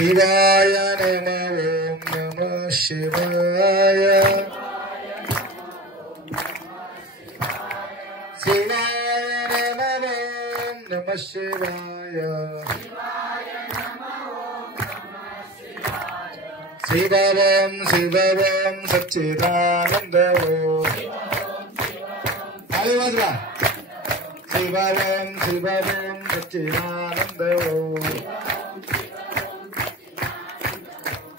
शिवाय नमः ओम नमः शिवाय शिवाय नमः ओम नमः शिवाय शिवं शिवं सच्चिदानंद ओम आले वाजवा शिवं शिवं सच्चिदानंद ओम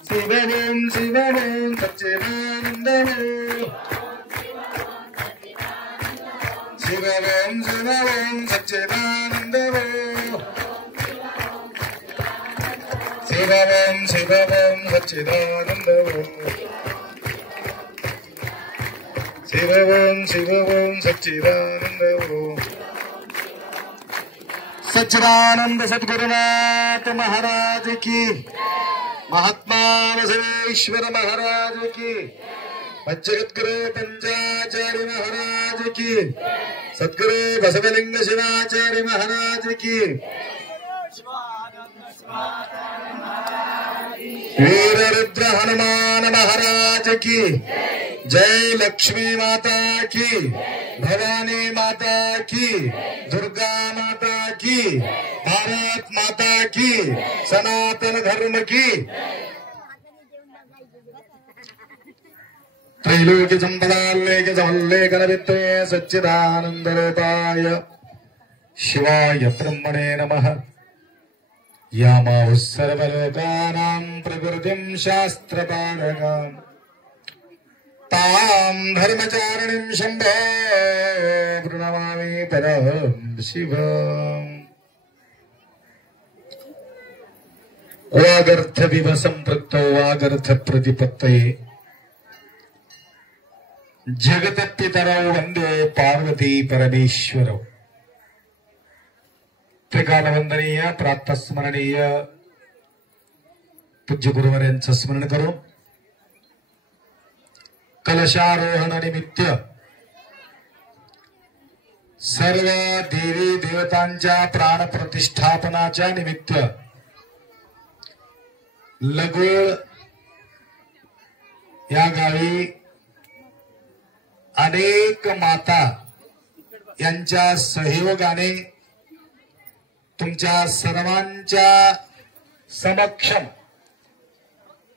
शिवं शिवं सच्चिदानंद ओम शिवं शिवं सच्चिदानंद ओम शिवं शिवं सच्चिदानंद ओम शिवं शिवं सच्चिदानंद ओम सच्चिदानंद सद्गुरुनाथ महाराज की महात्मा बसवेश्वर महाराज की पंचगुरु पंचाचार्य महाराज की सद्गुरु बसवलिंग शिवाचार्य महाराज की वीर रुद्र हनुमान महाराज की जय लक्ष्मी माता की भवानी माता की दुर्गा माता की भारत माता की सनातन धर्म की त्रैलोक्य संपदाल्लेख समल्लेखनवित्ते सच्चिदानंद रूपाय शिवाय ब्रह्मणे नमः यामाहुः सर्वलोकानां प्रकृतिं शास्त्रपारगाम् तां धर्मचारिणीं शम्भो प्रणमामि परं शिवम् वागर्थ विव संपृक्तो वागर्थ प्रतिपत्तये जगतपितरौ वंदे पार्वती परमेश्वरौ त्रिकालवंदनीय प्रातस्मरणीय पूज्य गुरुवर्यांचं स्मरण करून कलशारोहण निमित्त सर्व देवी देवतांच्या प्राण प्रतिष्ठापनाच्या निमित्त लगोळ या गावी अनेक माता यांच्या सहयोगाने तुमच्या सर्वांच्या समक्षम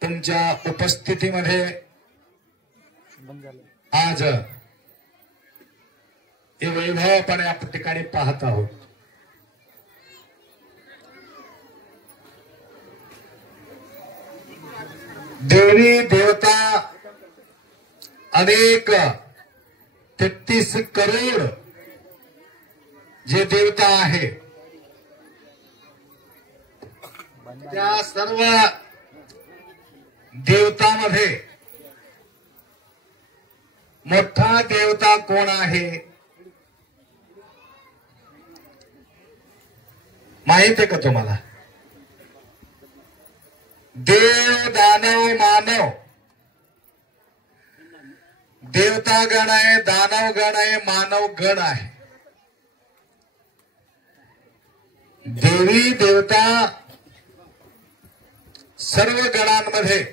तुमच्या उपस्थितीमध्ये आज हे वैभवपणे आपण ठिकाणी पाहत आहोत. देवी देवता अनेक 33 करोड जे देवता आहे त्या सर्व देवतांमध्ये मोठा देवता कोण आहे माहित आहे का तुम्हाला? देव दानव मानव देवता गण आहे, दानव गण आहे, मानव गण आहे. देवी देवता सर्व गणांमध्ये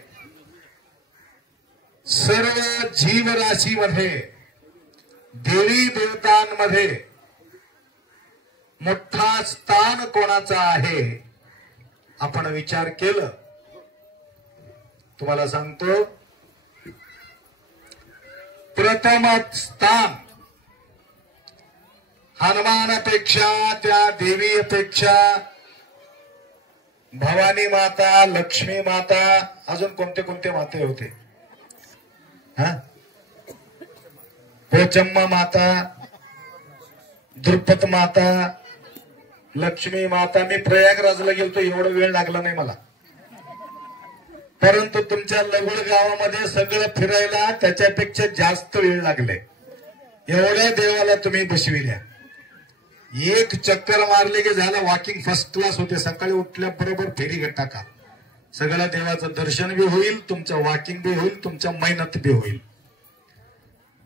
सर्व जीवराशीमध्ये देवी देवतांमध्ये मोठा स्थान कोणाचा आहे आपण विचार केलं तुम्हाला सांगतो. प्रथम स्थान हनुमानापेक्षा त्या देवी अपेक्षा भवानी माता, लक्ष्मी माता, अजून कोणते कोणते माते होते? पोचम्मा माता, द्रुपद माता, लक्ष्मी माता. मी प्रयागराजला गेलतो, एवढा वेळ लागला नाही मला, परंतु तुमच्या लगुड गावामध्ये सगळं फिरायला त्याच्यापेक्षा जास्त वेळ लागले. एवढ्या देवाला तुम्ही बसविल्या. एक चक्कर मारले की झालं, वॉकिंग फर्स्ट क्लास होते. सकाळी उठल्याबरोबर फेरी टाका, सगळ्या देवाचं दर्शन बी होईल, तुमचं वॉकिंग बी होईल, तुमच्या मेहनत बी होईल.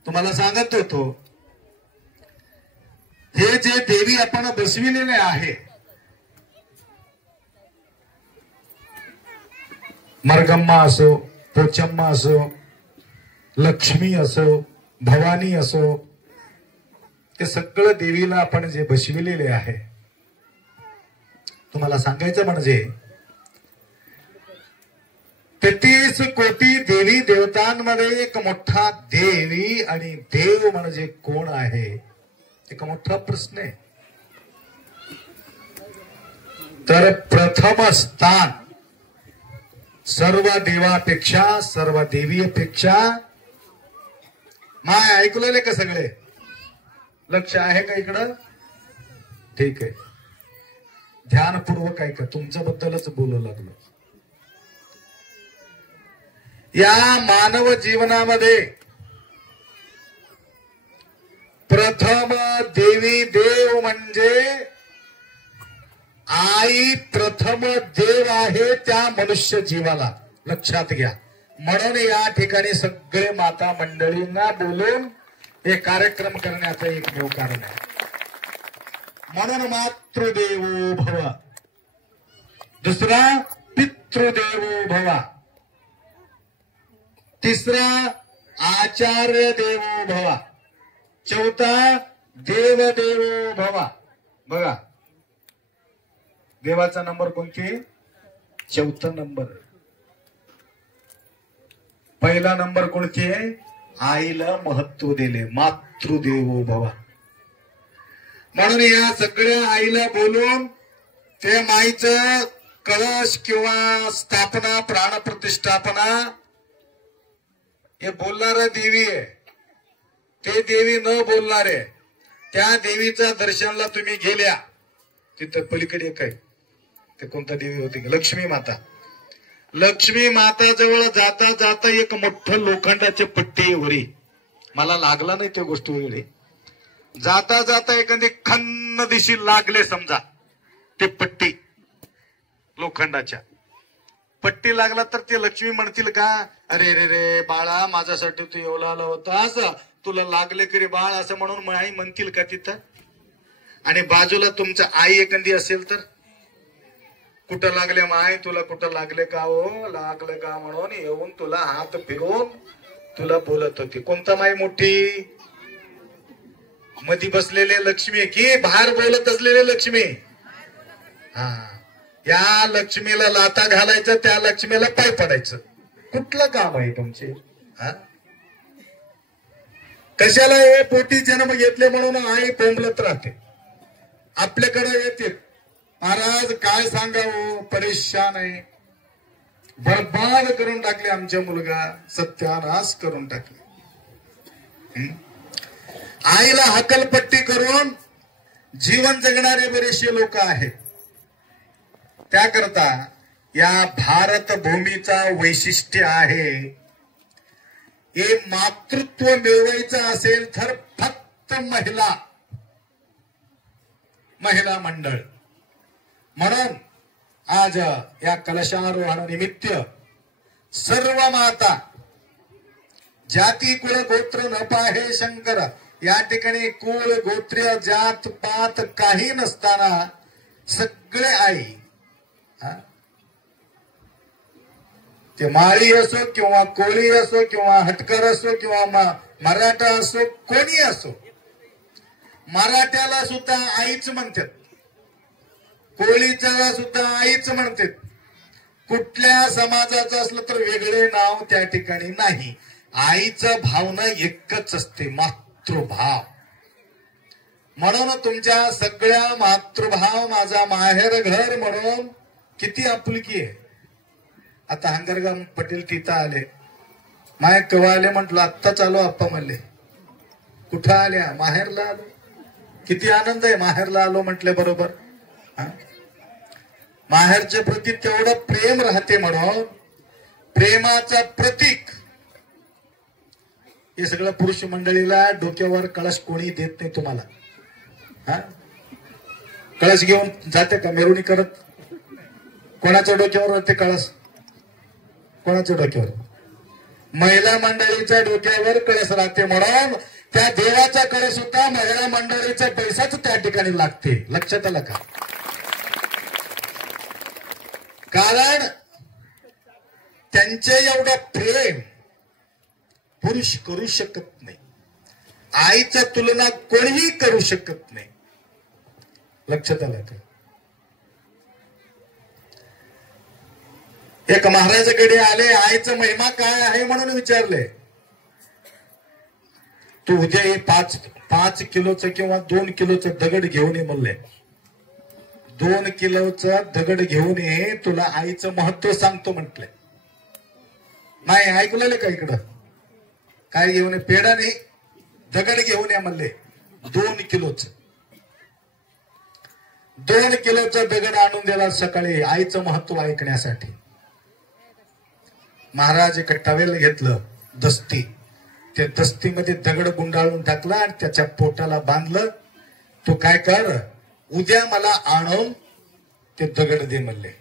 तुम्हाला सांगत होतो, हे जे देवी आपण बसविलेले आहे मरगम्मा असो, पोचम्मा असो, लक्ष्मी असो, भवानी असो, ते सगळं देवीला आपण जे बसविलेले आहे, तुम्हाला सांगायचं म्हणजे 33 कोटी देवी देवतांमध्ये एक मोठा देवी आणि देव म्हणजे कोण आहे, एक मोठा प्रश्न आहे. तर प्रथम स्थान सर्व देवापेक्षा, सर्व देवीपेक्षा, माय ऐकलेले का सगळे? लक्ष आहे का इकडं? ठीक आहे, ध्यानपूर्वक ऐका, तुमच्याबद्दलच बोलू लागलो. या मानव जीवनामध्ये प्रथम देवी देव म्हणजे आई प्रथम देव आहे त्या मनुष्य जीवाला, लक्षात घ्या. म्हणून या ठिकाणी सगळे माता मंडळींना बोलून हे कार्यक्रम करण्याचं एकमेव कारण आहे. म्हणून मातृदेवो भव, दुसरा पितृदेवो भव, तिसरा आचार्य देवो भव, चौथा देवदेवो भव. बघा देवाचा नंबर कोणती? चौथा नंबर. पहिला नंबर कोणती आहे? आईला महत्व दिले, मातृदेवो भव. म्हणून या सगळ्या आईला बोलून ते माईचं कळश किंवा स्थापना, प्राणप्रतिष्ठापना हे बोलणारा देवी आहे. ते देवी न बोलणारे, त्या देवीच्या दर्शनाला तुम्ही गेल्या, तिथं पलीकडे काय ते कोणता देवी होती? लक्ष्मी माता. लक्ष्मी माता जवळ जाता जाता एक मोठं लोखंडाचे पट्टी वरी, मला लागला नाही त्या गोष्टी वगैरे, जाता जाता एखादी खन्न दिशी लागले समजा, ते पट्टी लोखंडाच्या पट्टी लागला तर ते लक्ष्मी म्हणतील का, अरे रे रे बाळा माझ्यासाठी तू एवढा आला होता, असं तुला लागले की रे बाळ असं म्हणून आई म्हणतील का तिथं? आणि बाजूला तुमचं आई एखादी असेल तर, कुठं लागले माय, तुला कुठं लागले का हो, लागलं का म्हणून येऊन तुला हात फिरून तुला बोलत होती. कोणता माय मोठी? मधी बसलेले लक्ष्मी की बाहेर बोलत असलेले लक्ष्मी? हा, या लक्ष्मीला लाता घालायचं, त्या लक्ष्मीला पाय पडायचं. कुठलं काम आहे तुमचे? हा, कशाला हे पोटी जन्म घेतले म्हणून आई बोंबलत राहते. आपल्याकडे येते, महाराज काय सांगावं, परेशान आहे, बरबाद करून टाकले आमचा मुलगा, सत्यानाश करून टाकले. आईला हकलपट्टी करून जीवन जगणारे बरेचसे लोक आहेत. त्याकरता या भारत भूमीचा वैशिष्ट्य आहे, हे मातृत्व मिळवायचं असेल तर फक्त महिला मंडळ. म्हणून आज या कलशारोहणानिमित्त सर्व माता, जाती कुळ गोत्र न पाहे शंकर, या ठिकाणी कुळ गोत्र जात पात काही नसताना सगळे आई, ते माळी असो किंवा कोळी असो किंवा हटकर असो किंवा मराठा असो, कोणी असो, मराठ्याला सुद्धा आईच म्हणतात, कोळीच्याला सुद्धा आईच म्हणतात. कुठल्या समाजाचं असलं तर वेगळे नाव त्या ठिकाणी नाही. आईचं भावना एकच असते, मातृभाव. म्हणून तुमच्या सगळ्या मातृभाव माझा माहेर घर म्हणून किती आपुलकी आहे. आता हंगरगाम पटेल तिथं आले, माय केव्हा आले म्हटलं, आत्ताच आलो आप्पा म्हणले. कुठं आल्या? माहेरला आलो. किती आनंद आहे, माहेरला आलो म्हटले बरोबर. माहेरच्या प्रती तेवढं प्रेम राहते. म्हणून प्रेमाचा प्रतीक हे सगळं पुरुष मंडळीला डोक्यावर कळश कोणी देत नाही तुम्हाला. हा, कळश घेऊन जाते का मिरवणी करत? कोणाच्या डोक्यावर राहते कळश? कोणाच्या डोक्यावर? महिला मंडळीच्या डोक्यावर कळस राहते. म्हणून त्या देवाचा कळस होता, महिला मंडळीचा पैसाच त्या ठिकाणी लागते. लक्षात आलं का? कारण त्यांच्या एवढं प्रेम पुरुष करू शकत नाही. आईचा तुलना कोणीही करू शकत नाही. लक्षात आलं का? एक महाराजाकडे आले, आईचा महिमा काय आहे म्हणून विचारले. तू उद्या हे 5 किलोचं किंवा 2 किलोचं दगड घेऊन ये म्हणले. 2 किलोचा दगड घेऊन ये, तुला आईचं महत्व सांगतो म्हटलंय. नाही ऐकलेलं का इकडं? काय घेऊन ये? पेढा नाही, दगड घेऊन या म्हणले. 2 किलोचं 2 किलोचा दगड आणून दिला सकाळी आईचं महत्व ऐकण्यासाठी. महाराज एक टवेल घेतलं, दस्ती, त्या दस्तीमध्ये दगड गुंडाळून टाकला आणि त्याच्या पोटाला बांधलं. तू काय कर, उद्या मला आणून ते दगड दे म्हणले.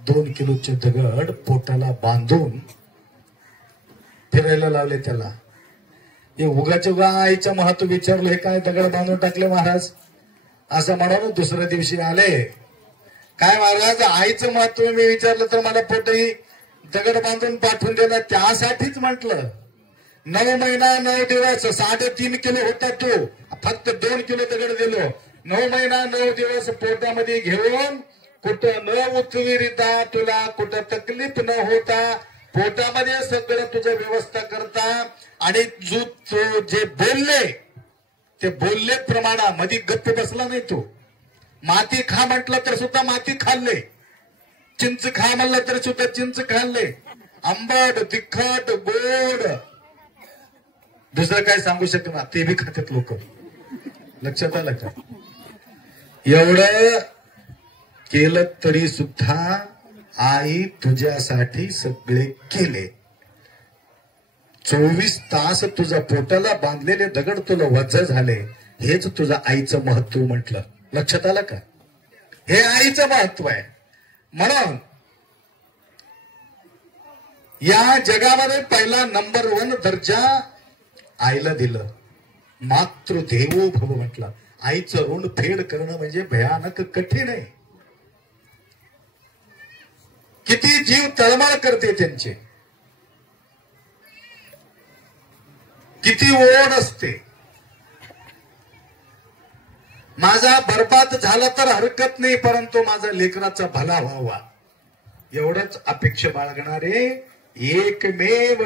2 किलोचे दगड पोटाला बांधून फिरायला लावले त्याला. हे उगाच उगा आईचं महत्व विचारलं, हे काय दगड बांधून टाकले महाराज असं म्हणून दुसऱ्या दिवशी आले. काय महाराज, आईचं महत्व मी विचारलं तर मला पोटही दगड बांधून पाठवून दिला. त्यासाठीच म्हटलं 9 महिना 9 दिवस 3.5 किलो होता तो, फक्त 2 किलो दगड दिलो. 9 महिना 9 दिवस पोटामध्ये घेऊन कुठं न उचविरिता, तुला कुठं तकलीफ न होता, पोटामध्ये सगळं तुझं व्यवस्था करता. आणि जे बोलले ते बोलले प्रमाणामध्ये गप्प बसला नाही तो. माती खा म्हटलं तर सुद्धा माती खाल्ले, चिंच खा म्हणलं तर सुद्धा चिंच खाल्ले. आंबट, तिखट, गोड, दुसरं काय सांगू शकणार, ते बी खातात लोक. लक्षात आलं का? एवढं केलं तरी सुद्धा आई तुझ्यासाठी सगळे केले. 24 तास तुझ्या पोटाला बांधलेले दगड तुला वज्ज झाले. हेच तुझं आईचं महत्व म्हटलं. लक्षात आलं का? हे आईचं महत्व आहे. म्हणून या जगामध्ये पहिला नंबर 1 दर्जा आईला दिलं. मातृदेवो भव म्हटलं. आईचं ऋण फेड करणं म्हणजे भयानक कठीण आहे. किती जीव तळमळ करते त्यांचे, किती ओढ असते. माझा बरबाद झाला तर हरकत नाही, परंतु माझा लेकराचा भला व्हावा एवढंच अपेक्षा बाळगणारे एकमेव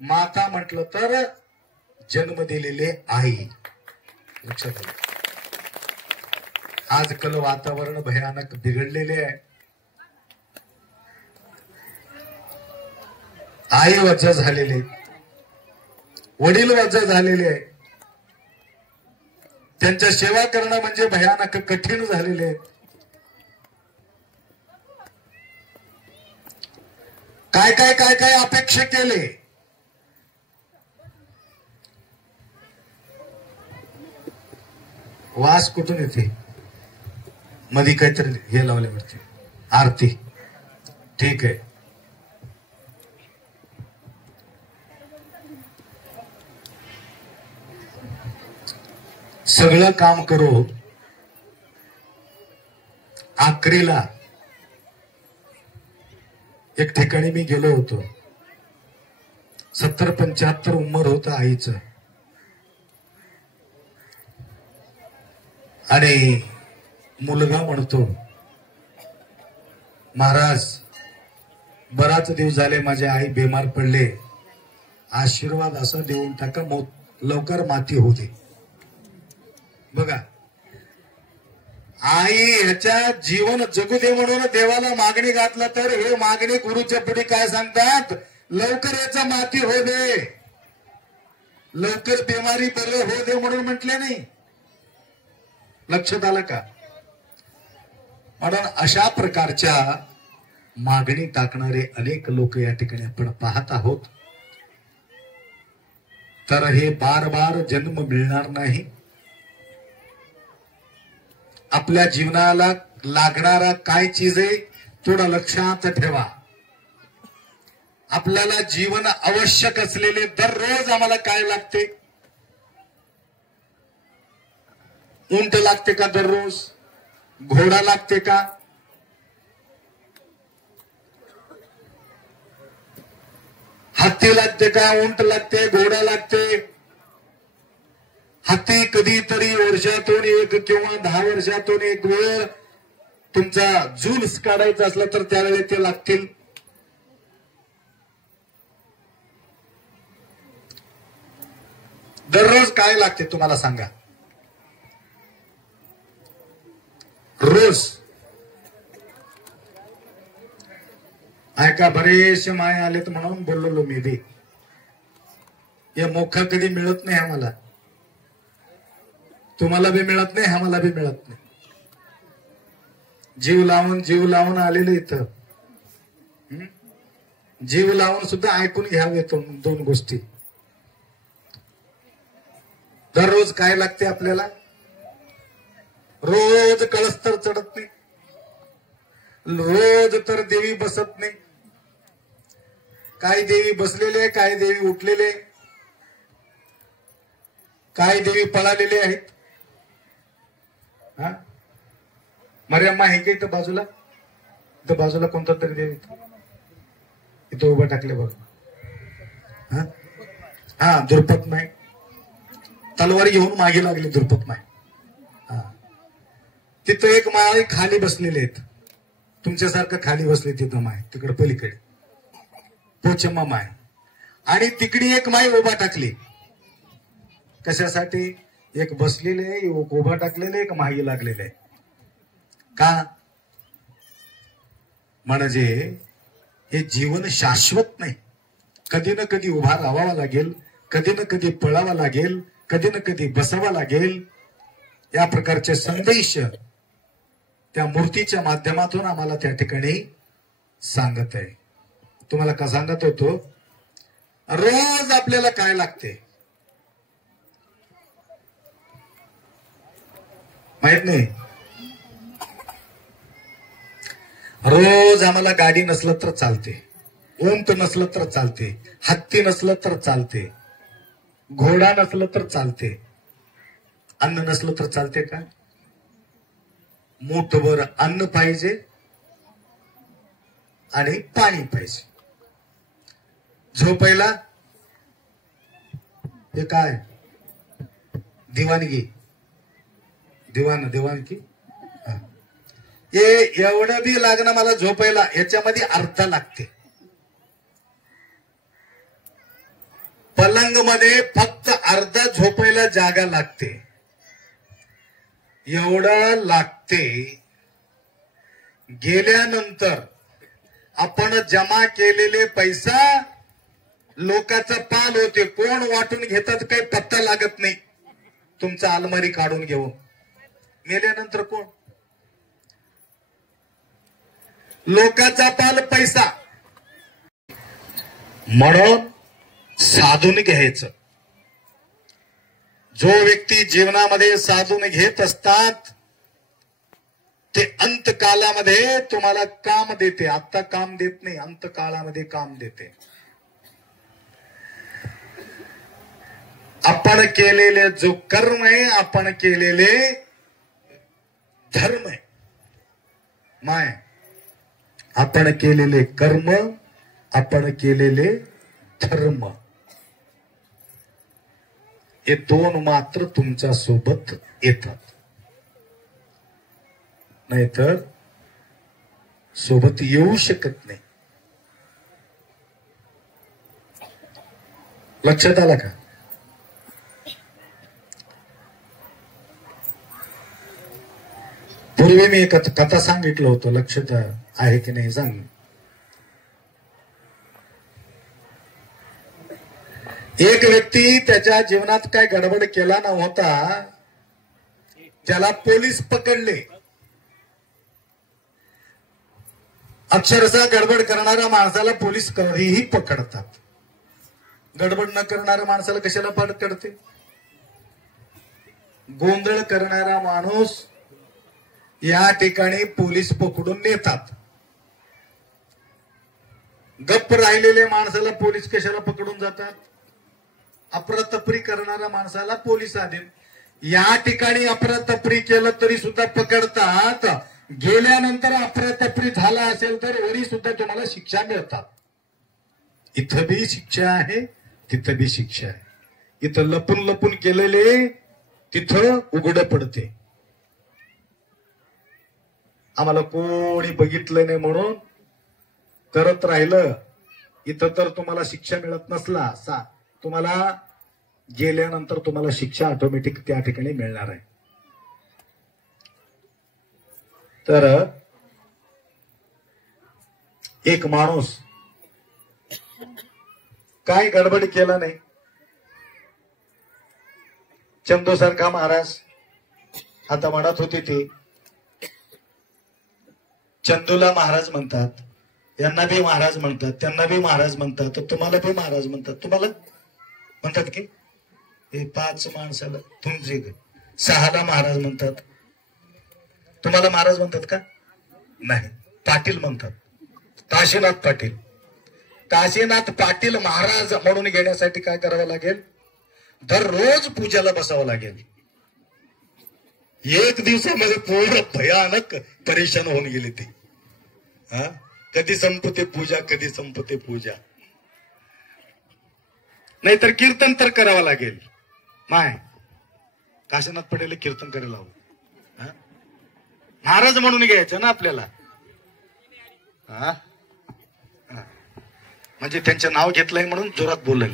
माता म्हटलं तर जन्म दिलेले आई. लक्षात आलं? आजकाल वातावरण भयानक बिघडलेले आहे. आई वजा झालेले, वडील वजा झालेले आहे. त्यांच्या सेवा करणं म्हणजे भयानक कठीण झालेले आहे. काय अपेक्षा केले. वास कुठून येते? मध्ये काहीतरी हे लावल्यावरती आरती. ठीक आहे. सगळं काम करू, आखरीला एक ठिकाणी मी गेलो होतो. 70-75 उंमर होतं आईचं. आणि मुलगा म्हणतो, महाराज बराच दिवस झाले माझे आई बेमार पडले, आशीर्वाद असा देऊन टाका लवकर माती होऊ दे. बघा, आई ह्याच्या जीवन जगू दे म्हणून देवाला मागणी घातला, तर हे मागणी गुरुच्या पुढे काय सांगतात? लवकर याचा माती हो दे, लवकर बिमारी बरे हो दे म्हणून म्हटले नाही. लक्षात आलं का? म्हणून अशा प्रकारच्या मागणी टाकणारे अनेक लोक या ठिकाणी आपण पाहत आहोत. तर हे बार बार जन्म मिळणार नाही. आपल्या जीवनाला लागणारा काय चीज आहे थोडं लक्षात ठेवा. आपल्याला जीवन आवश्यक असलेले दररोज आम्हाला काय लागते? उंट लागते का दररोज? घोडा लागते का? हत्ती लागते का, उंट लागते, घोडा लागते. हत्ती कधीतरी वर्षातून एक किंवा 10 वर्षातून एक वेळ तुमचा जुलूस काढायचा असला तर त्यावेळी ते लागतील. दररोज काय लागते तुम्हाला सांगा. रोज ऐका, बरेचसे माय आलेत म्हणून बोललो मी बी. हे मोखा कधी मिळत नाही आम्हाला. तुम्हाला बी मिळत नाही, आम्हाला बी मिळत नाही. जीव लावून आलेले इथं. जीव लावून सुद्धा ऐकून घ्यावे दोन गोष्टी. दररोज काय लागते आपल्याला. रोज कळस तर चढत नाही, रोज तर देवी बसत नाही. काही देवी बसलेले, काही देवी उठलेले, काही देवी पळालेले आहेत. हा, मर्याम्मा आहे का इथं बाजूला? इथं बाजूला कोणता तरी देवी इथं उभा टाकले बघ. हा, द्रुपद माय तलवार घेऊन मागे लागले. द्रुपद माय. हा, तिथं एक माय खाली बसलेले आहेत, तुमच्यासारखं खाली बसले तिथं माय. तिकडे पलीकडे पोचम्मा माय. आणि तिकडे एक माय उभा टाकली. कशासाठी? एक बसलेले, एक उभा टाकलेले, एक मागे लागलेले. का? म्हणजे हे जीवन शाश्वत नाही. कधी ना कधी उभा राहावा लागेल, कधी ना कधी पळावा लागेल, कधी ना कधी बसावा लागेल. या प्रकारचे संदेश त्या मूर्तीच्या माध्यमातून आम्हाला त्या ठिकाणी सांगत आहे. तुम्हाला का सांगत होतो? रोज आपल्याला काय लागते माहित नाही. रोज आम्हाला गाडी नसलं तर चालते, उंट नसलं तर चालते, हत्ती नसलं तर चालते, घोडा नसलं तर चालते, अन्न नसलं तर चालते का? मूठभर अन्न पाहिजे आणि पाणी पाहिजे. झोपायला हे काय? दिवाणगी, दिवाणकी. हे एवढं बी लागणं मला झोपायला. याच्यामध्ये अर्थ लागते. पलंग मध्ये फक्त अर्धा झोपायला जागा लागते, एवढं लागते. गेल्यानंतर आपण जमा केलेले पैसा लोकांचा पाल होते. कोण वाटून घेतात काही पत्ता लागत नाही. तुमचा अलमारी काढून घेऊन गेल्यानंतर कोण? लोकांचा पाल पैसा. म्हणून साधून घ्यायचं. जो व्यक्ती जीवनामध्ये साधून घेत असतात ते अंतकालामध्ये तुम्हाला काम देते. आता काम देत नाही, अंतकाळामध्ये काम देते. आपण केलेले जो कर्म आहे, आपण केलेले धर्म आहे माय. आपण केलेले कर्म, आपण केलेले धर्म, हे दोन मात्र तुमच्या सोबत येतात. नाहीतर सोबत येऊ शकत नाही. लक्षात आला का? पूर्वी मी एक कथा सांगितलं होतं, लक्षात आहे की नाही सांग. एक व्यक्ती त्याच्या जीवनात काय गडबड केला नव्हता, त्याला पोलीस पकडले. अक्षरशः गडबड करणाऱ्या माणसाला पोलीस कधीही पकडतात. गडबड न करणाऱ्या माणसाला कशाला पकडते? गोंधळ करणारा माणूस या ठिकाणी पोलीस पकडून नेतात. गप्प राहिलेल्या माणसाला पोलीस कशाला पकडून जातात? अफरातफरी करणाऱ्या माणसाला पोलीस आले. या ठिकाणी अफरातफरी केलं तरी सुद्धा पकडतात. गेल्यानंतर अफरातफरी झाला असेल तर वरी सुद्धा तुम्हाला शिक्षा मिळतात. इथं बी शिक्षा आहे, तिथं बी शिक्षा आहे. इथं लपून लपून केलेले तिथं उघड पडते. आम्हाला कोणी बघितलं नाही म्हणून करत राहिलं. इथं तर तुम्हाला शिक्षा मिळत नसला तुम्हाला गेल्यानंतर तुम्हाला शिक्षा ऑटोमॅटिक त्या ठिकाणी मिळणार आहे. तर एक माणूस काय गडबड केला नाही. चंदू सारखा महाराज आता म्हणत होते ते चंदूला महाराज म्हणतात, यांना बी महाराज म्हणतात, त्यांना बी महाराज म्हणतात, तर तुम्हाला बी महाराज म्हणतात. तुम्हाला म्हणतात की हे 5 माणसाला तुमचे 6ला महाराज म्हणतात. तुम्हाला महाराज म्हणतात का? नाही, पाटील म्हणतात. काशीनाथ पाटील. काशीनाथ पाटील महाराज म्हणून घेण्यासाठी काय करावं लागेल? दररोज पूजाला बसावं लागेल. एक दिवसामध्ये पूर्ण भयानक परेशान होऊन गेली ती. कधी संपते पूजा, कधी संपते पूजा. नाहीतर कीर्तन तर करावं लागेल. माय काशीनाथ पाटील कीर्तन करायला हवं. महाराज म्हणून घ्यायचं ना आपल्याला. म्हणजे त्यांचं नाव घेतलंय म्हणून जोरात बोलले.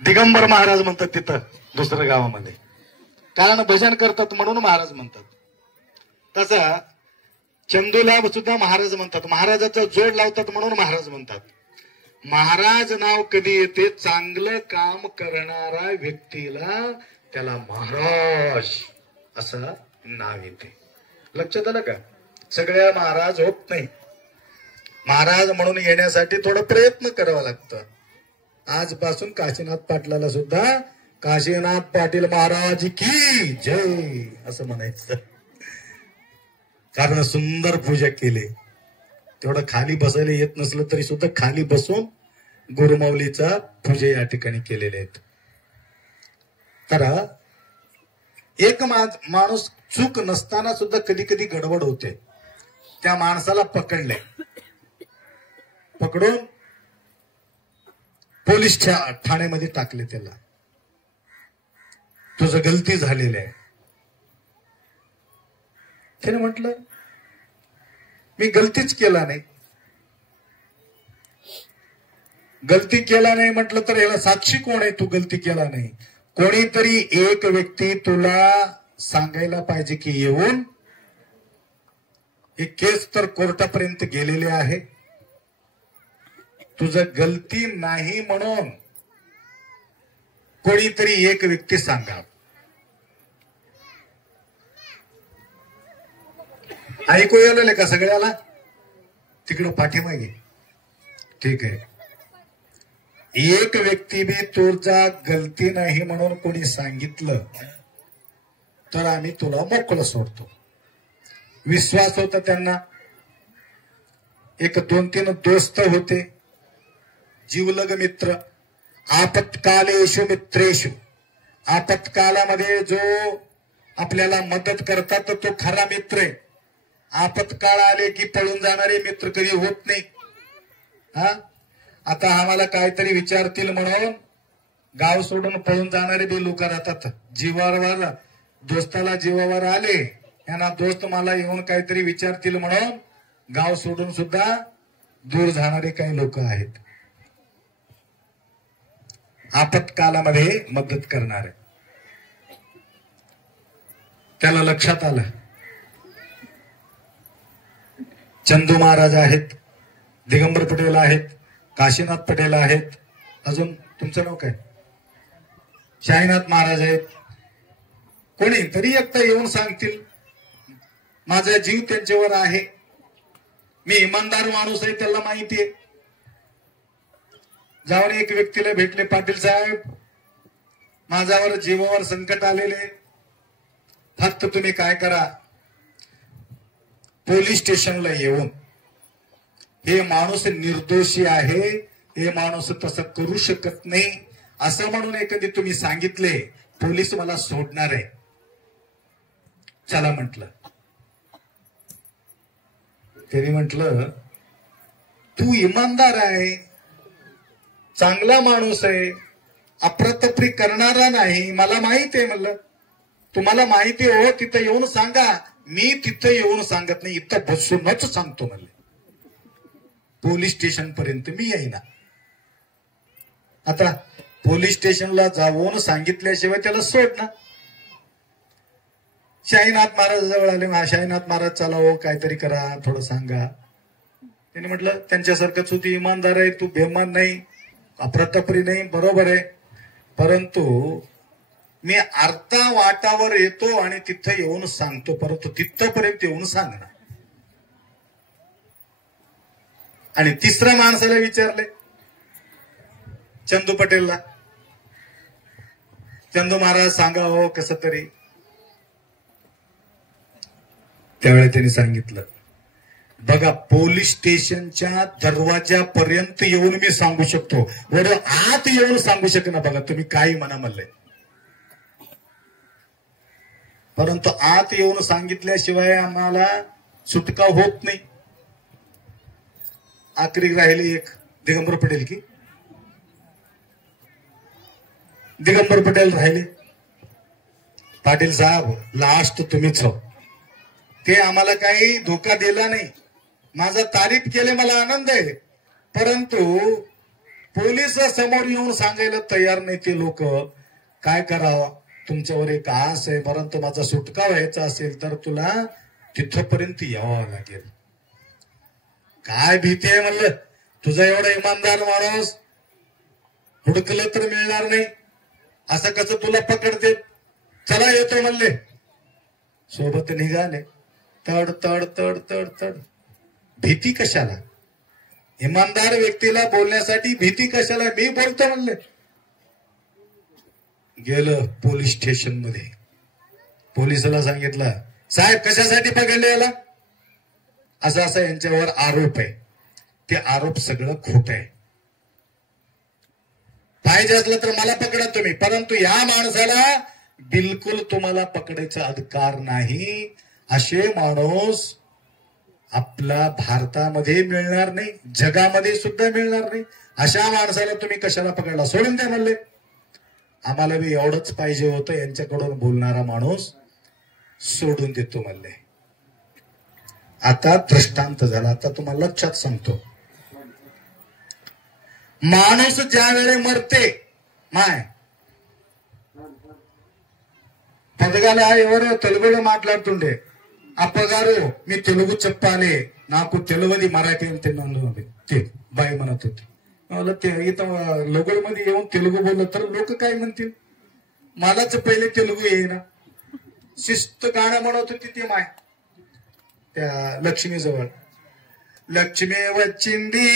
दिगंबर महाराज म्हणतात तिथं दुसऱ्या गावामध्ये, कारण भजन करतात म्हणून महाराज म्हणतात. तसं चंदूला सुद्धा महाराज म्हणतात. महाराजाचा जोड लावतात म्हणून महाराज म्हणतात. महाराज नाव कधी येते? चांगलं काम करणारा व्यक्तीला त्याला महाराज असं नाव येते. लक्षात आलं का? सगळ्या महाराज होत नाही. महाराज म्हणून येण्यासाठी थोडं प्रयत्न करावा लागतं. आजपासून काशीनाथ पाटलाला सुद्धा काशीनाथ पाटील महाराज की जय असं म्हणायचं. कारण सुंदर पूजा केली. तेवढं खाली बसायला येत नसलं तरी सुद्धा खाली बसून गुरुमाऊलीचा पूजा या ठिकाणी केलेले आहेत. तर एक माणूस चूक नसताना सुद्धा कधी कधी गडबड होते. त्या माणसाला पकडले, पकडून पोलीस ठाण्यामध्ये टाकले. त्याला तुझं गलती झालेली आहे. त्याने म्हटलं मी गलतीच केला नाही. गलती केला नाही म्हटलं तर याला साक्षी कोण आहे? तू गलती केला नाही. कोणीतरी एक व्यक्ती तुला सांगायला पाहिजे की येऊन ही केस तर कोर्टापर्यंत गेलेली आहे, तुझं गलती नाही म्हणून कोणीतरी एक व्यक्ती सांगा. ऐकू येईल का सगळ्याला? तिकडं पाठीमागे ठीक आहे. एक व्यक्ती बी तुझा गलती नाही म्हणून कोणी सांगितलं तर आम्ही तुला मोकळं सोडतो. विश्वास होता त्यांना. एक 2-3 दोस्त होते, जीवलग मित्र. आपत्कालेषु मित्रेषु, आपत्कालामध्ये जो आपल्याला मदत करतात तो खरा मित्र आहे. आपत्काळ आले की पळून जाणारे मित्र कधी होत नाही. आता आम्हाला काहीतरी विचारतील म्हणून गाव सोडून पळून जाणारे बी लोक राहतात. जीवावर दोस्ताला जीवावर आले यांना दोस्त मला येऊन काहीतरी विचारतील म्हणून गाव सोडून सुद्धा दूर जाणारे काही लोक आहेत. आपत्कालामध्ये मदत करणारे. त्याला लक्षात आलं चंदू महाराज आहेत, दिगंबर पटेल आहेत, काशीनाथ पटेल आहेत, अजून तुमचं नाव काय? शाहीनाथ महाराज आहेत. कोणी तरी एकटा येऊन सांगतील माझा जीव त्यांच्यावर आहे, मी इमानदार माणूस आहे, त्याला माहिती आहे. जाऊन एक व्यक्तीला भेटले, पाटील साहेब माझ्यावर जीवावर संकट आलेले, फक्त तुम्ही काय करा, पोलीस स्टेशनला येऊन हे माणूस निर्दोषी आहे, हे माणूस तसं करू शकत नाही असं म्हणून एखादी तुम्ही सांगितले, पोलीस मला सोडणार आहे. चला म्हटलं. त्यांनी म्हटलं तू इमानदार आहे, चांगला माणूस आहे, अप्रतपरी करणारा नाही, मला माहित आहे म्हणलं. तुम्हाला माहिती हो तिथं येऊन सांगा. मी तिथं येऊन सांगत नाही, इथं बसूनच सांगतो म्हणले. पोलीस स्टेशन पर्यंत मी येईना. आता पोलीस स्टेशनला जाऊन सांगितल्याशिवाय त्याला सोड ना. शाहीनाथ महाराज जवळ आले. शाहीनाथ महाराज चला हो काहीतरी करा, थोडं सांगा. त्यांनी म्हटलं त्यांच्यासारखंच होती, इमानदार आहे, तू बेमान नाही, अप्रतपरी नाही, बरोबर आहे, परंतु मी अर्धा वाटावर येतो आणि तिथं येऊन सांगतो, परंतु तिथपर्यंत येऊन सांगणार. आणि तिसऱ्या माणसाला विचारले, चंदू पटेलला, चंदू महाराज सांगा हो कसं तरी. त्यावेळी त्यांनी सांगितलं, बघा पोलीस स्टेशनच्या दरवाजापर्यंत येऊन मी सांगू शकतो, बरं आत येऊन सांगू शकना. बघा तुम्ही काही म्हणा म्हणलंय, परंतु आत येऊन सांगितल्याशिवाय आम्हाला सुटका होत नाही. आखरी राहिली एक दिगंबर पटेल की दिगंबर पटेल राहिले. पाटील साहेब लास्ट तुम्हीच हो. ते आम्हाला काही धोका दिला नाही, माझा तारीफ केले, मला आनंद आहे, परंतु पोलीस समोर येऊन सांगायला तयार नाही ते लोक. काय करावं, तुमच्यावर एक आस आहे, परंतु माझा सुटका व्हायचा असेल तर तुला तिथपर्यंत यावं लागेल. काय भीती आहे म्हणलं, तुझा एवढा इमानदार माणूस हुडकलं तर मिळणार नाही, असं कसं तुला पकडते. चला येतो म्हणले, सोबत निघाले. तड तड तड तड तड. भीती कशाला, इमानदार व्यक्तीला बोलण्यासाठी भीती कशाला, मी बोलतो म्हणले. गेलं पोलीस स्टेशन मध्ये, पोलिसाला सांगितलं, साहेब कशासाठी पकडले याला, असं असं यांच्यावर आरोप आहे. ते आरोप सगळं खोट आहे, पाहिजे असलं तर मला पकडा तुम्ही, परंतु या माणसाला बिलकुल तुम्हाला पकडायचा अधिकार नाही. असे माणूस आपला भारतामध्ये मिळणार नाही, जगामध्ये सुद्धा मिळणार नाही. अशा माणसाला तुम्ही कशाला पकडला, सोडून द्या म्हणले. आम्हाला बी एवढंच पाहिजे होतं, यांच्याकडून बोलणारा माणूस सोडून देतो म्हणले. आता दृष्टांत झाला, आता तुम्हाला लक्षात सांगतो. माणूस ज्या वेळे मरते, माय పదగాల ఎవరో తెలుగులో మాట్లాడుతుండే, అప్పగారు మీ తెలుగు చెప్పాలి, నాకు తెలుగుది మరాఠీ అని తిన్నాను ते बाई म्हणत होती. मला ते इथं लोकलमध्ये येऊन तेलुगू बोललं तर लोक काय म्हणतील, मलाच पहिले तेलुगू येईना. शिस्त गाणं म्हणत होती ती माय त्या लक्ष्मी जवळ. लक्ष्मी వచ్చింది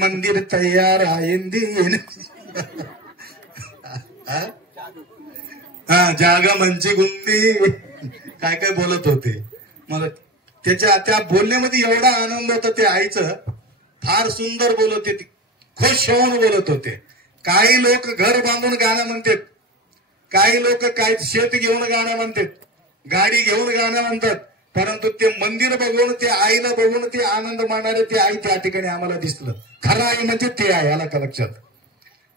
मंदिर तयार అయింది, हा जागा मंची गुंदी, काय काय बोलत होते. मला त्या बोलण्यामध्ये एवढा आनंद होता. ते आईचं फार सुंदर बोलत होते, खुश होऊन बोलत होते. काही लोक घर बांधून गाणं म्हणतात, काही लोक काय शेत घेऊन गाणं म्हणतात, गाडी घेऊन गाणं म्हणतात, परंतु ते मंदिर बघून, ते आईला बघून ते आनंद मानणारे ते आई त्या ठिकाणी आम्हाला दिसलं. खरं आई म्हणजे ते आहे, आला का लक्षात.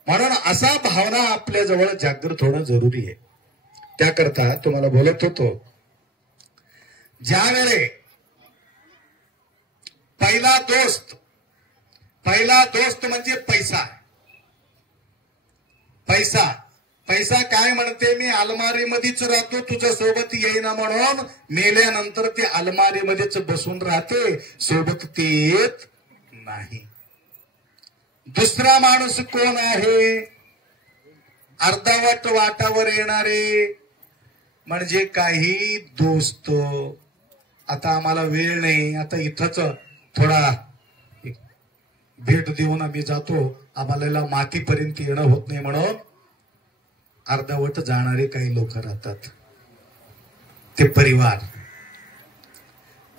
म्हणून असा भावना आपल्या जवळ जागृत होणं जरुरी आहे. त्याकरता तुम्हाला बोलत होतो, ज्या वेळे पहिला दोस्त म्हणजे पैसा. पैसा पैसा काय म्हणते, मी अलमारीमध्येच राहतो, तुझ्या सोबत येईना म्हणून मेल्यानंतर ते अलमारीमध्येच बसून राहते, सोबत ते येत नाही. दुसरा माणूस कोण आहे, अर्धावट वाटावर येणारे, म्हणजे काही दोस्त. आता आम्हाला वेळ नाही, आता इथंच थोडा भेट देऊन आम्ही जातो, आम्हाला मातीपर्यंत येणं होत नाही म्हणून अर्धावट जाणारे काही लोक राहतात, ते परिवार.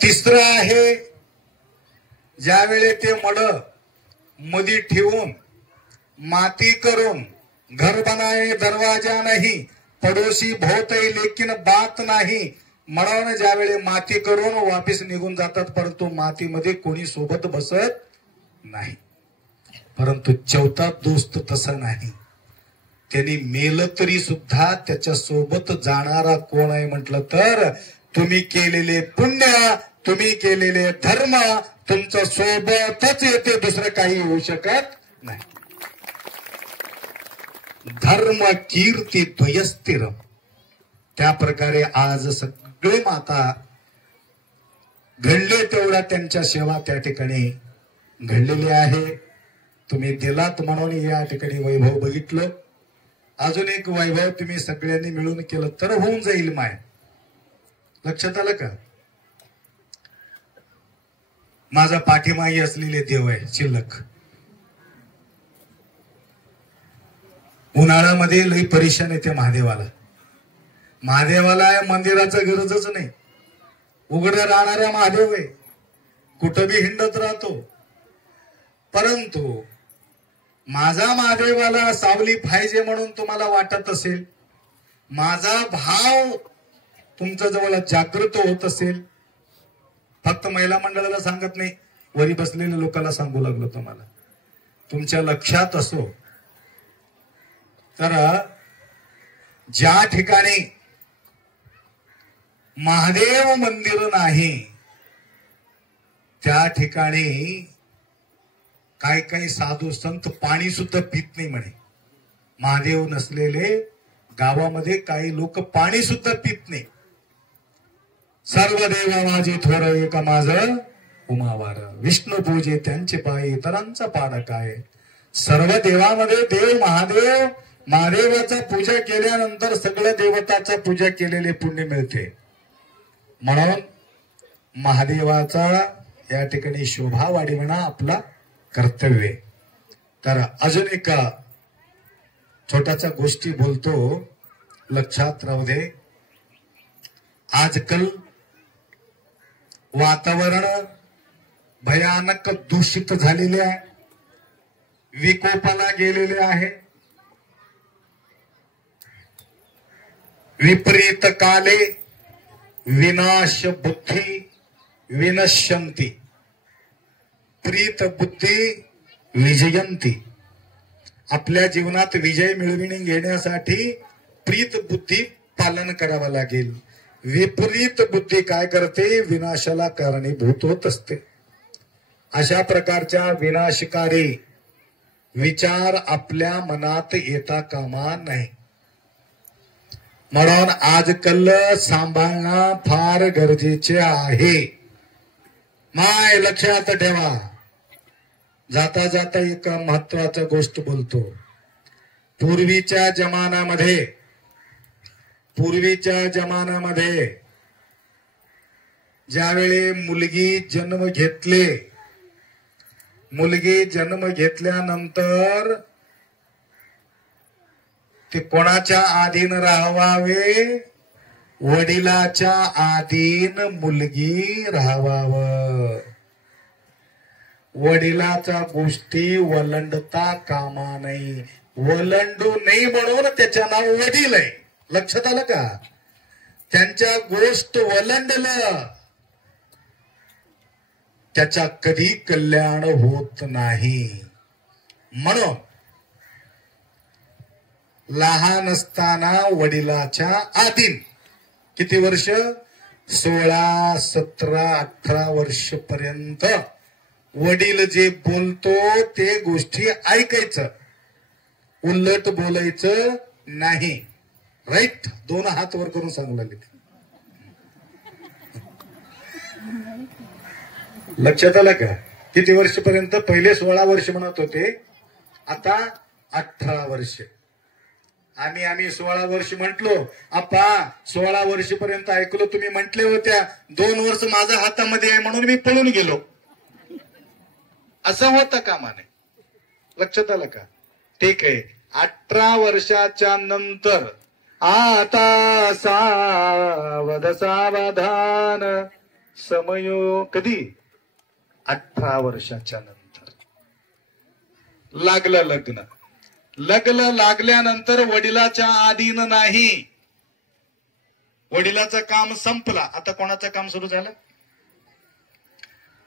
तिसरं आहे, ज्यावेळे ते मड मधी ठेवून माती करून, घर बनाए दरवाजा नाही, पडोशी भोवतही लेकिन बात नाही म्हणून ज्यावेळे माती करून वापिस निघून जातात, परंतु मातीमध्ये कोणी सोबत बसत नाही. परंतु चौथा दोस्त तसा नाही. त्यांनी मेलं तरी सुद्धा त्याच्या सोबत जाणारा कोण आहे म्हटलं तर तुम्ही केलेले पुण्य, तुम्ही केलेले धर्म तुमच्या सोबतच येते, दुसरं काही होऊ शकत नाही. धर्म कीर्ती द्वयस्थिर. त्या प्रकारे आज सगळे माता घडले तेवढा त्यांच्या सेवा त्या ठिकाणी घडलेली आहे. तुम्ही दिलात म्हणून या ठिकाणी वैभव बघितलं. अजून एक वैभव तुम्ही सगळ्यांनी मिळून केलं तर होऊन जाईल माय. लक्षात आलं का? माझा पाठीमागे असलेले देव आहे शिल्लक. उन्हाळ्यामध्ये लई परेशान येते महादेवाला. महादेवाला मंदिराचं गरजच नाही. उघडं राहणारा महादेव आहे, कुठं बी हिंडत राहतो. परंतु माझा महादेवाला सावली पाहिजे म्हणून तुम्हाला वाटत असेल, माझा भाव तुमच्या जवळ जागृत होत असेल, फक्त महिला मंडळाला सांगत नाही, वरी बसलेल्या लोकांना सांगू लागलो तुम्हाला, तुमच्या लक्षात असो तर ज्या ठिकाणी महादेव मंदिर नाही त्या ठिकाणी काही काही साधू संत पाणी सुद्धा पित नाही म्हणे. महादेव नसलेले गावामध्ये काही लोक पाणी सुद्धा पित नाही. सर्व देवा माझे थोर एक माझ उमावार, विष्णू पूजे त्यांचे पाय इतरांचा पाड काय. सर्व देवामध्ये देव महादेव, महादेवाचा पूजा केल्यानंतर सगळ्या देवताचा पूजा केलेले पुण्य मिळते. म्हणून महादेवाचा या ठिकाणी शोभा वाढविणं आपला कर्तव्य. तर अजून एक छोटासा गोष्टी बोलतो, लक्षात राहू दे. आजकाल वातावरण भयानक दूषित झालेले आहे, विकोपाला गेलेले आहे. विपरीत काले विनाश बुद्धी विनश्यंती, प्रीत बुद्धी विजयंती. आपल्या जीवनात विजय मिळवून घेण्यासाठी प्रीत बुद्धी पालन करावं लागेल. विपरीत बुद्धी काय करते? विनाशाला कारणीभूत होत असते. अशा प्रकारच्या विनाशकारी विचार आपल्या मनात येता कामा नाही. म्हणून आजकाल सांभाळणं फार गरजेचे आहे. माय लक्षात ठेवा. जाता जाता एक महत्वाची गोष्ट बोलतो. पूर्वीच्या जमान्यामध्ये ज्यावेळी मुलगी जन्म घेतल्यानंतर ते कोणाच्या अधीन राहावे? वडिलाच्या अधीन मुलगी राहावं. वडिलाच्या गोष्टी वलंडता कामा नाही. वलंडू नाही म्हणून त्याच्या नाव वडील आहे. लक्षात आलं का? त्यांच्या गोष्ट वलंडलं त्याचा कधी कल्याण होत नाही. म्हणून लहान असताना वडिलाच्या अधीन किती वर्ष? 16, 17, 18 वर्ष पर्यंत वडील जे बोलतो ते गोष्टी ऐकायचं, उलट बोलायचं नाही. राईट? 2 हात वर करून सांगू लागले. लक्षात आलं का? किती वर्षपर्यंत? पहिले 16 वर्ष म्हणत होते, आता 18 वर्ष. आम्ही 16 वर्ष म्हटलो. आपा 16 वर्षपर्यंत ऐकलो, तुम्ही म्हटले होत्या 2 वर्ष माझ्या हातामध्ये आहे म्हणून मी पळून गेलो. असं होतं का माने? लक्षात आलं का? ठीक आहे. 18 वर्षाच्या नंतर आता सावधान समयो कधी? 18 वर्षाच्या नंतर लागलं लग्न. लागल्यानंतर वडिलाच्या अधीन नाही. वडिलाचं काम संपला. आता कोणाचं काम सुरू झालं?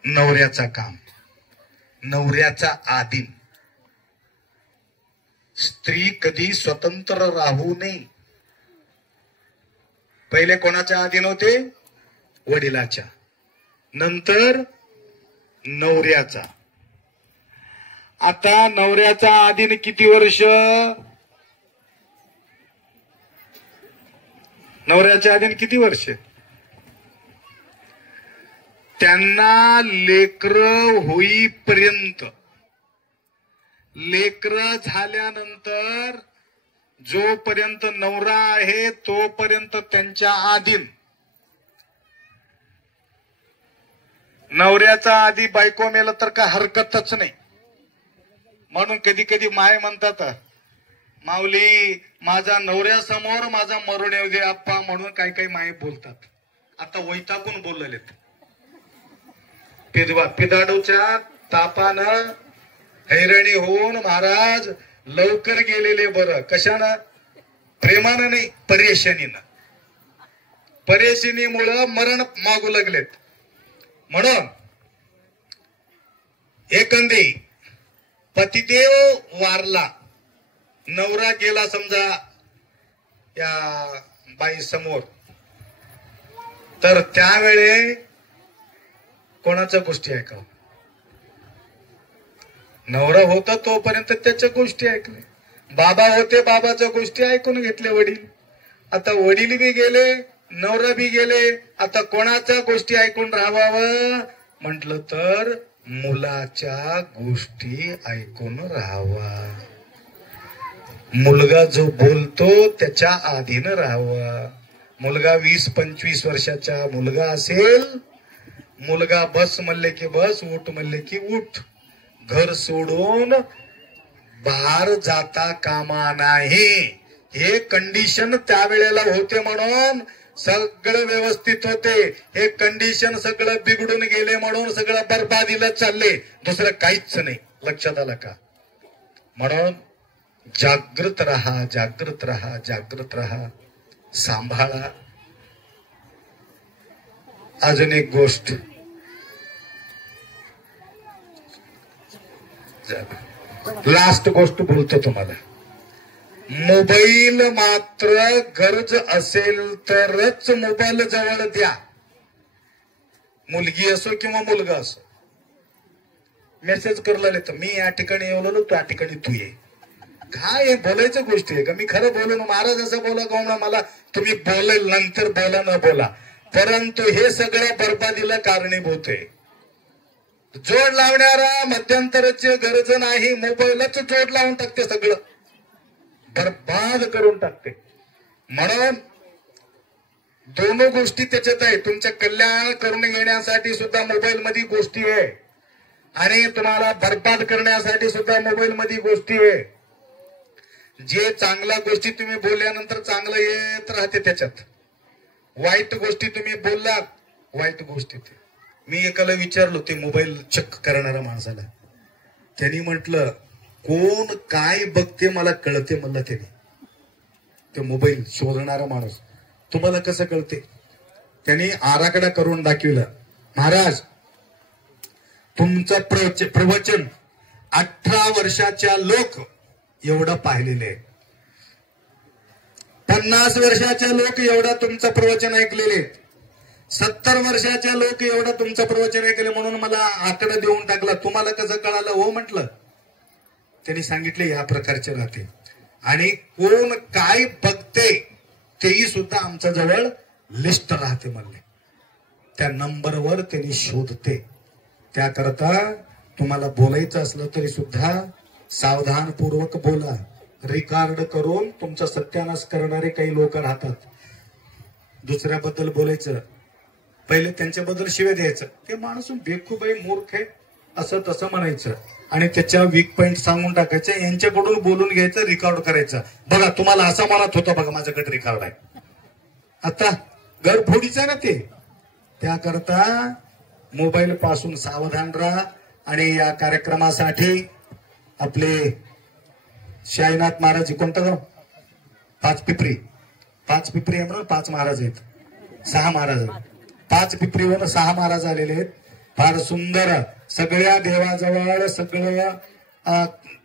नवऱ्याचं काम. नवऱ्याचा आदिन. स्त्री कधी स्वतंत्र राहू नये. पहिले कोणाच्या आधीन होते? वडिलाच्या, नंतर नवऱ्याचा. आता नवऱ्याचा आधीन किती वर्ष? नवऱ्याच्या आधीन किती वर्ष? त्यांना लेकर होईपर्यंत. लेकर झाल्यानंतर जोपर्यंत नवरा आहे तोपर्यंत त्यांच्या आधीन. नवऱ्याचा आधी बायको मेलं तर काय हरकतच नाही. म्हणून कधी कधी माय म्हणतात, माऊली माझा नवऱ्यासमोर माझा मरून येऊ दे आप्पा, म्हणून काही काही माय बोलतात. आता वैतागून बोललेत. पिदाडूच्या तापानं हैराणी होऊन महाराज लवकर गेलेले बरं. कशानं? प्रेमानं नाही, परेशानीनं. परेशानीमुळं मरण मागू लागलेत. म्हणून एखादी पतिदेव वारला, नवरा गेला समजा या बाई समोर, तर त्यावेळे कोणाच्या गोष्टी ऐकाव? नवरा होता तोपर्यंत त्याच्या गोष्टी ऐकले. बाबा होते, बाबाच्या गोष्टी ऐकून घेतले वडील. आता वडील बी गेले, नवरा बी गेले, आता कोणाच्या गोष्टी ऐकून राहावं म्हटलं तर मुलाच्या गोष्टी ऐकून राहावा. मुलगा जो बोलतो त्याच्या आधीन राहावा. मुलगा 20-25 वर्षाचा मुलगा असेल, मुलगा बस म्हणले की बस, उठ म्हणले की उठ. घर सोडून बाहेर जाता कामा नाही. हे कंडिशन त्यावेळेला होते म्हणून सगळं व्यवस्थित होते. हे कंडिशन सगळं बिघडून गेले म्हणून सगळं बरबादीला चालले, दुसरं काहीच नाही. लक्षात आलं का? म्हणून जागृत राहा, जागृत राहा, जागृत राहा. सांभाळा. अजून एक गोष्ट, लास्ट गोष्ट बोलतो तुम्हाला. मोबाईल मात्र गरज असेल तरच मोबाईल जवळ द्या. मुलगी असो किंवा मुलगा असो. मेसेज करला तर मी या ठिकाणी येवलो, त्या ठिकाणी तू ये. काय बोलायचं गोष्टी आहे का? मी खरं बोलून महाराज असं बोला का मला तुम्ही बोलेल नंतर बोला न बोला, परंतु हे सगळं बरबादीला कारणीभूत आहे. जोड लावणारा मध्यंतराची गरज नाही, मोबाईलच जोड लावून टाकते, सगळं बरबाद करून टाकते. म्हणून दोन गोष्टी त्याच्यात आहे. तुमचं कल्याण करून घेण्यासाठी सुद्धा मोबाईल मध्ये गोष्टी आहे आणि तुम्हाला बरबाद करण्यासाठी सुद्धा मोबाईल मध्ये गोष्टी आहे. जे चांगल्या गोष्टी तुम्ही बोलल्यानंतर चांगलं येत राहते त्याच्यात. वाईट गोष्टी तुम्ही बोललात, वाईट गोष्टी. मी एकाला विचारलो, ते मोबाईल चेक करणाऱ्या माणसाला, त्यांनी म्हटलं कोण काय बघते मला कळते म्हणलं. त्याने ते मोबाईल शोधणारा माणूस, तुम्हाला कसं कळते? त्यांनी आराखडा करून दाखविला. महाराज तुमचं प्रवचन 18 वर्षाच्या लोक एवढं पाहिलेले आहे, 50 वर्षाच्या लोक एवढा तुमचं प्रवचन ऐकलेले, 70 वर्षाच्या लोक एवढं तुमचं प्रवचन ऐकले. म्हणून मला आकडा देऊन टाकला. तुम्हाला कसं कळालं हो म्हटलं? त्यांनी सांगितले या प्रकारचे राहते आणि कोण काय बघते तेही सुद्धा आमच्या जवळ लिस्ट राहते म्हणले. त्या नंबरवर त्यांनी शोधते. त्याकरता तुम्हाला बोलायचं असलं तरी सुद्धा सावधानपूर्वक बोला. रेकॉर्ड करून तुमचा सत्यानाश करणारे काही लोक राहतात. दुसऱ्याबद्दल बोलायचं, पहिले त्यांच्याबद्दल शिव्या द्यायचं, ते माणूस बेवकूफ आहे, मूर्ख आहे, असं तसं म्हणायचं आणि त्याच्या वीक पॉइंट सांगून टाकायचं. यांच्याकडून बोलून घ्यायचं, रेकॉर्ड करायचं. बघा तुम्हाला असं म्हणत होतं, बघा माझ्याकडे रेकॉर्ड आहे. आता गरफोडीचं ना ते. त्याकरता मोबाईल पासून सावधान राहा. आणि या कार्यक्रमासाठी आपले शाईनाथ महाराज, कोणतं गाव? पाचपिपरी आहे म्हणून 5 महाराज आहेत, 6 महाराज आहेत. 5 पिपरीवरून 6 महाराज आलेले आहेत. फार सुंदर सगळ्या देवाजवळ सगळं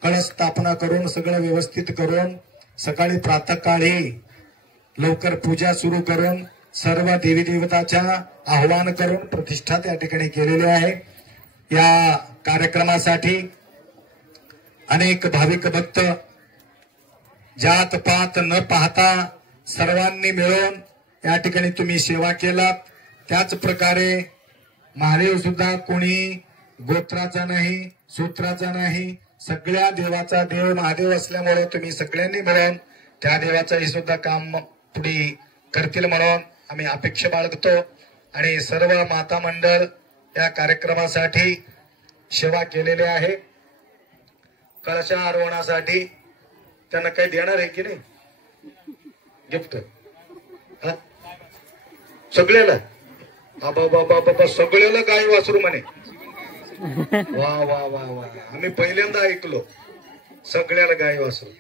कळस स्थापना करून सगळं व्यवस्थित करून सकाळी प्रातःकाळी लवकर पूजा सुरू करून सर्व देवी देवताच्या आवाहन करून प्रतिष्ठा त्या ठिकाणी केलेली आहे। या कार्यक्रमासाठी अनेक भाविक भक्त जात पात न पाहता सर्वांनी मिळून या ठिकाणी तुम्ही सेवा केलात। त्याच प्रकारे महादेव सुद्धा कोणी गोत्राचा नाही सूत्राचा नाही, सगळ्या देवाचा देव महादेव असल्यामुळे तुम्ही सगळ्यांनी मिळून त्या देवाचंही सुद्धा काम पुढे करतील म्हणून आम्ही अपेक्षा बाळगतो। आणि सर्व माता मंडळ या कार्यक्रमासाठी सेवा केलेली आहे। कळशा आरोहणासाठी त्यांना काही देणार आहे की नाही गिफ्ट सगळ्याला? बाबा बाबा बाबा सगळ्याला गाय वासरू म्हणे। वा वा वा वा, आम्ही पहिल्यांदा ऐकलो सगळ्याला गाय वासरू।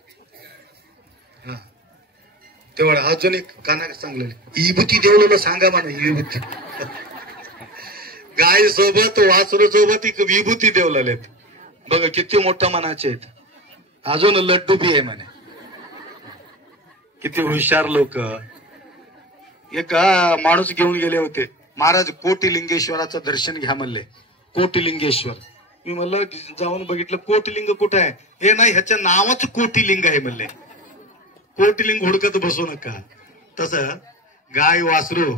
हा तेवढं अजून एक काना चांगलं विभूती देवलेलं सांगा म्हणा। विभूती गाय सोबत वासरू सोबत एक विभूती देवलेत बघा किती मोठ्या मनाचे आहेत। अजून लड्डू बी आहे म्हणे। किती हुशार लोक। एक माणूस घेऊन गेले होते महाराज कोटिलिंगेश्वराचं दर्शन घ्या म्हणले। कोटिलिंगेश्वर मी म्हणलं जाऊन बघितलं कोटिलिंग कुठं आहे? हे नाही ह्याच्या नावाच कोटिलिंग आहे म्हणले। कोटिलिंग हुडकत बसू नका। तसं गाय वासरू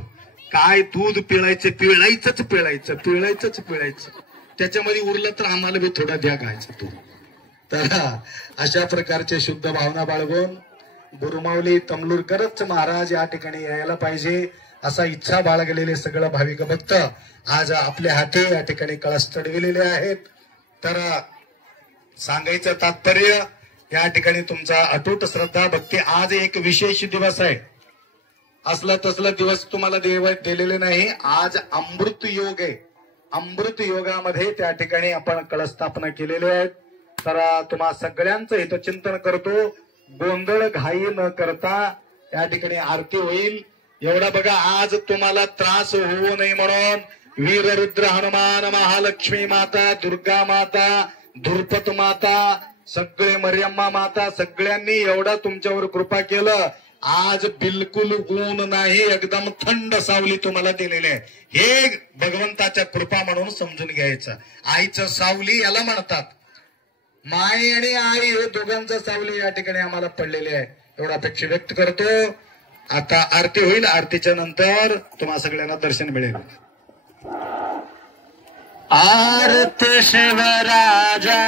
काय दूध पिळायचं पिळायचंच पिळायचं पिळायचंच पिळायचं, त्याच्यामध्ये उरलं तर आम्हाला बी थोडा द्या गायचं तू। तर अशा प्रकारचे शुद्ध भावना बाळगून गुरुमाऊली तमलूरकरच महाराज या ठिकाणी यायला पाहिजे असा इच्छा बाळगलेले सगळं भाविक भक्त आज आपल्या हाती या ठिकाणी कळस चढविलेले आहेत। तर सांगायचं तात्पर्य या ठिकाणी तुमचा अतूट श्रद्धा भक्ती। आज एक विशेष दिवस आहे, असला तसला दिवस तुम्हाला दिलेले नाही। आज अमृत योग आहे। अमृत योगामध्ये त्या ठिकाणी आपण कळस स्थापना केलेले आहेत। तर तुम्हा सगळ्यांचं हितचिंतन करतो। गोंधळ घाई न करता या ठिकाणी आरती होईल एवढा बघा। आज तुम्हाला त्रास होऊ नये म्हणून वीररुद्र हनुमान महालक्ष्मी माता दुर्गा माता धुरपत माता सगळे मरियम्मा माता सगळ्यांनी एवढा तुमच्यावर कृपा केलं। आज बिलकुल ऊन नाही, एकदम थंड सावली तुम्हाला दिलेली आहे। हे भगवंताच्या कृपा म्हणून समजून घ्यायचं। आईचं सावली याला म्हणतात। माय आणि आई हे दोघांचं सावली या ठिकाणी आम्हाला पडलेले आहे एवढा अपेक्षा व्यक्त करतो। आता आरती होईल, आरतीच्या नंतर तुम्हा सगळ्यांना दर्शन मिळेल। आरती शिवराजा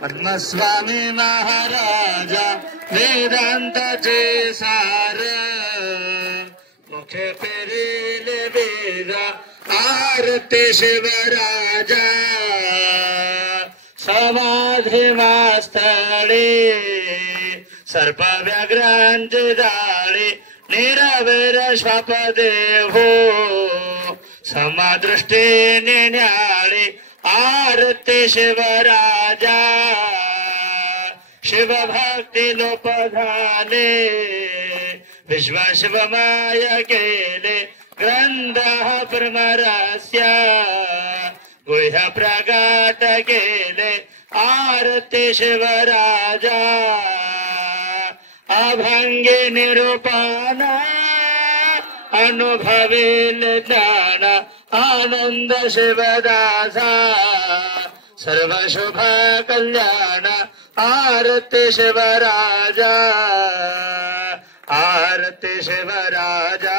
पद्मस्वामी महाराजा वेदांताचे सार मुखे पेरिले वेदा। आरती शिवराजा समाधी मास्तळे सर्प व्याघ्रांचे जाळे निरावेर श्वाप देहो समादृष्टीने न्याळे। आरती शिवराजा शिवभक्ती लोप झाले विश्व शिवमाय केले ग्रंथ परमरस्य गुह्य प्रगट केले। आरती शिवराजा अभंगी निरूपणा अनुभवेल ज्ञान आनंद शिवदासा सर्व शुभ कल्याण। आरती शिवराजा आरती शिवराजा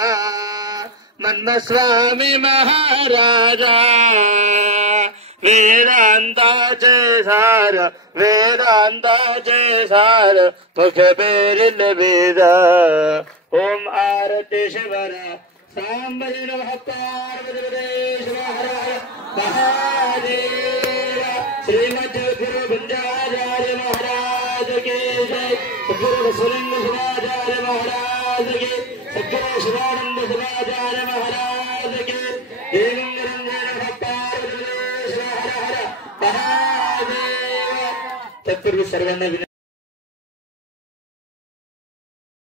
मन्मस्वामी महाराजा वेदांताचे सार वेदांताचे सार मुख पेरिल वेद। ओम आरती शिवरा सांबरी नमः पार्वती महादेव। श्रीमद गुरु गुंजाचार्य महाराज की जय। सद्गुरु सुरेंद्र शिवाचार्य महाराज की, सद्गुरु शिवानंद शिवाचार्य महाराज की। तत्पूर्वी सर्वांना